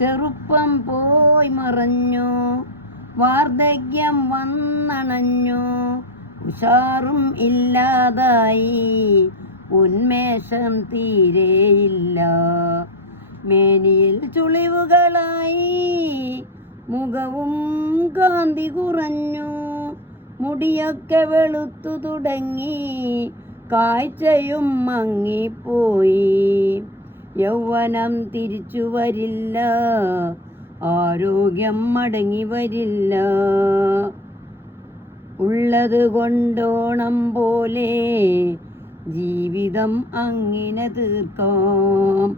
ചെറുപ്പം പോയി മറഞ്ഞു, വാർദ്ധക്യം വന്നണഞ്ഞു, ഉഷാറും ഇല്ലാതായി, ഉന്മേഷം തീരെയില്ല. മേനിയിൽ ചുളിവുകളായി, മുഖവും കാന്തി കുറഞ്ഞു, മുടിയൊക്കെ വെളുത്തു തുടങ്ങി, കാഴ്ചയും മങ്ങിപ്പോയി. യൗവനം തിരിച്ചു വരില്ല, ആരോഗ്യം മടങ്ങി വരില്ല. ഉള്ളത് കൊണ്ടോണം പോലെ ജീവിതം അങ്ങനെ തീർക്കാം.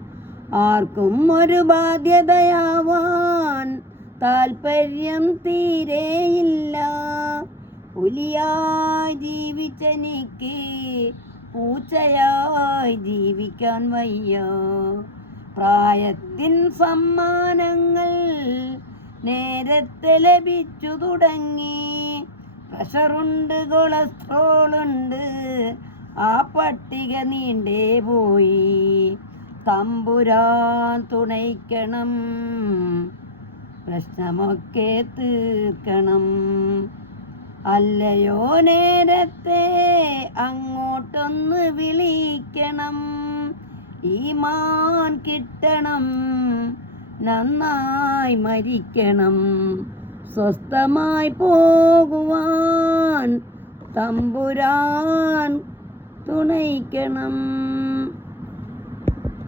ആർക്കും ഒരു ബാധ്യതയാവാൻ താൽപര്യം തീരെയില്ല. പുലിയായി ജീവിച്ചെനിക്ക് പൂച്ചയായി ജീവിക്കാൻ വയ്യ. പ്രായത്തിൻ സമ്മാനങ്ങൾ നേരത്തെ ലഭിച്ചു തുടങ്ങി. പ്രഷറുണ്ട്, കൊളസ്ട്രോളുണ്ട്, ആ പട്ടിക നീണ്ടേ പോയി. തമ്പുരാൻ തുണയ്ക്കണം, പ്രശ്നമൊക്കെ തീർക്കണം. അല്ലയോ നേരത്തെ അങ്ങോട്ടൊന്ന് വിളിക്കണം. ഈമാൻ കിട്ടണം, നന്നായി മരിക്കണം. സ്വസ്ഥമായി പോകുവാൻ തമ്പുരാൻ തുണയ്ക്കണം.